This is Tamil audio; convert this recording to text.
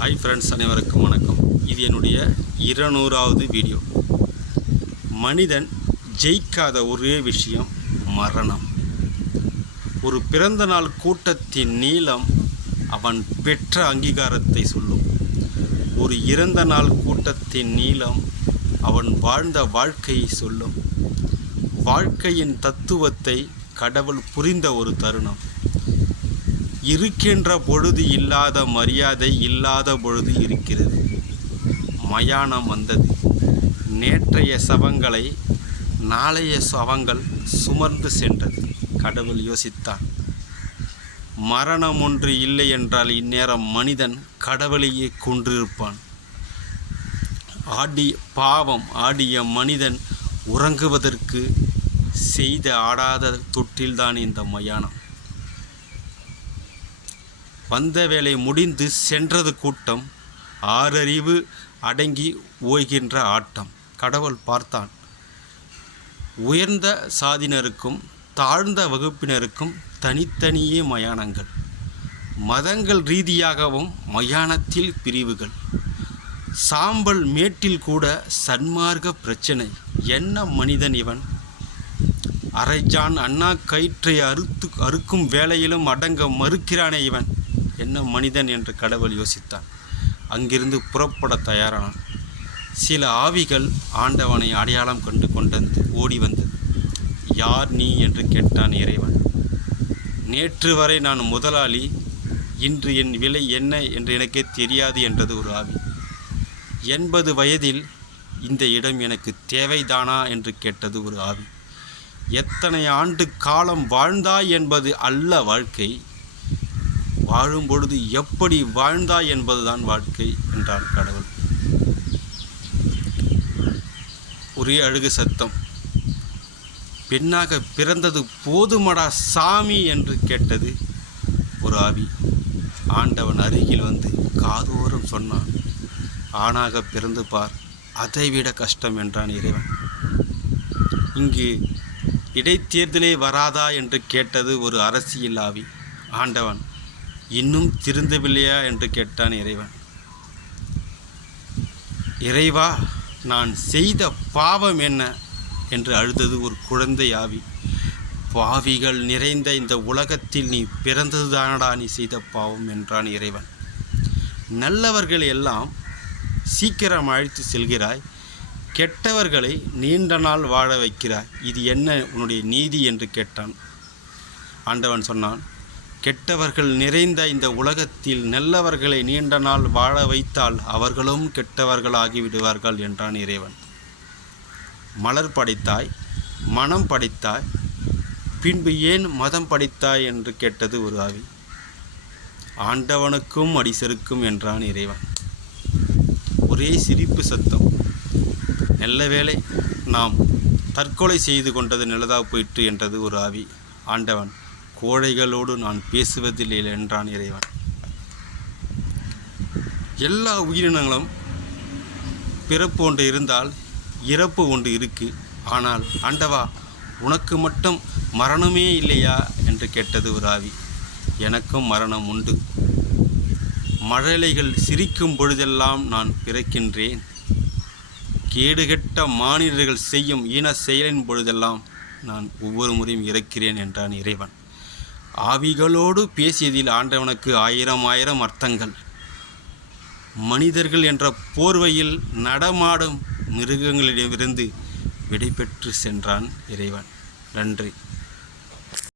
ஹாய் ஃப்ரெண்ட்ஸ், அனைவருக்கும் வணக்கம். இது என்னுடைய 200வது வீடியோ. மனிதன் ஜெயிக்காத ஒரே விஷயம் மரணம். ஒரு பிறந்த நாள் கூட்டத்தின் நீளம் அவன் பெற்ற அங்கீகாரத்தை சொல்லும். ஒரு இறந்த நாள் கூட்டத்தின் நீளம் அவன் வாழ்ந்த வாழ்க்கையை சொல்லும். வாழ்க்கையின் தத்துவத்தை கடவுள் புரிந்த ஒரு தருணம். இருக்கின்ற பொழுது இல்லாத மரியாதை இல்லாத பொழுது இருக்கிறது. மயானம் வந்தது. நேற்றைய சவங்களை நாளைய சவங்கள் சுமர்ந்து சென்றது. கடவுள் யோசித்தான், மரணம் ஒன்று இல்லை என்றால் இந்நேரம் மனிதன் கடவுளையே கொன்றிருப்பான். பாவம் ஆடிய மனிதன் உறங்குவதற்கு செய்த ஆடாத தொட்டில்தான் இந்த மயானம். வந்த வேலை முடிந்து சென்றது கூட்டம். ஆறறிவு அடங்கி ஓய்கின்ற ஆட்டம். கடவுள் பார்த்தான், உயர்ந்த சாதியினருக்கும் தாழ்ந்த வகுப்பினருக்கும் தனித்தனியே மயானங்கள். மதங்கள் ரீதியாகவும் மயானத்தில் பிரிவுகள். சாம்பல் மேட்டில் கூட சன்மார்க்க பிரச்சனை. என்ன மனிதன் இவன்! அரைஜான் அண்ணா கயிற்றை அறுக்கும் வேலையிலும் அடங்க மறுக்கிறானே இவன்! என்ன மனிதன் என்று கடவுள் யோசித்தான். அங்கிருந்து புறப்பட தயாரானான். சில ஆவிகள் ஆண்டவனை அடையாளம் கொண்டு ஓடி வந்தது. யார் நீ என்று கேட்டான் இறைவன். நேற்று வரை நான் முதலாளி, இன்று என் விலை என்ன என்று எனக்கே தெரியாது என்றது ஒரு ஆவி. 80 வயதில் இந்த இடம் எனக்கு தேவைதானா என்று கேட்டது ஒரு ஆவி. எத்தனை ஆண்டு காலம் வாழ்ந்தாய் என்பது அல்ல வாழ்க்கை, வாழும் பொழுது எப்படி வாழ்ந்தாய் என்பதுதான் வாழ்க்கை என்றான் கடவுள். ஒரே அழுகு சத்தம். பெண்ணாக பிறந்தது போதுமடா சாமி என்று கேட்டது ஒரு ஆவி. ஆண்டவன் அருகில் வந்து காதோரம் சொன்னான், ஆணாக பிறந்து பார், அதைவிட கஷ்டம் என்றான் இறைவன். இங்கு இடைத்தேர்தலே வராதா என்று கேட்டது ஒரு அரசியல் ஆவி. ஆண்டவன், இன்னும் திருந்தவில்லையா என்று கேட்டான் இறைவன். இறைவா, நான் செய்த பாவம் என்ன என்று அழுதது ஒரு குழந்தை ஆவி. பாவிகள் நிறைந்த இந்த உலகத்தில் நீ பிறந்ததுதானடா நீ செய்த பாவம் என்றான் இறைவன். நல்லவர்கள் எல்லாம் சீக்கிரம் அழைத்து செல்கிறாய், கெட்டவர்களை நீண்ட நாள் வாழ வைக்கிறாய். இது என்ன உன்னுடைய நீதி என்று கேட்டான். ஆண்டவன் சொன்னான், கெட்டவர்கள் நிறைந்த இந்த உலகத்தில் நல்லவர்களை நீண்ட நாள் வாழ வைத்தால் அவர்களும் கெட்டவர்களாகி விடுவார்கள் என்றான் இறைவன். மலர் படைத்தாய், மனம் படைத்தாய், பின்பு ஏன் மதம் படைத்தாய் என்று கேட்டது ஒரு ஆவி. ஆண்டவனுக்கும் அடிசருக்கும் என்றான் இறைவன். ஒரே சிரிப்பு சத்தம். நல்ல வேளை நாம் தற்கொலை செய்து கொண்டது நல்லதாக போயிற்று என்றது ஒரு ஆவி. ஆண்டவன், கோழைகளோடு நான் பேசுவதில்லை என்றான் இறைவன். எல்லா உயிரினங்களும் பிறப்பு ஒன்று இருந்தால் இறப்பு ஒன்று இருக்கு. ஆனால் ஆண்டவா, உனக்கு மட்டும் மரணமே இல்லையா என்று கேட்டது ஒரு ஆவி. எனக்கும் மரணம் உண்டு. மழலைகள் சிரிக்கும் பொழுதெல்லாம் நான் பிறக்கின்றேன். கேடுகெட்ட மானிடர்கள் செய்யும் ஈன செயலின் பொழுதெல்லாம் நான் ஒவ்வொரு முறையும் இறக்கிறேன் என்றான் இறைவன். ஆவிகளோடு பேசியதில் ஆண்டவனுக்கு 1000 அர்த்தங்கள். மனிதர்கள் என்ற போர்வையில் நடமாடும் மிருகங்களிடமிருந்து விடை பெற்று சென்றான் இறைவன். நன்றி.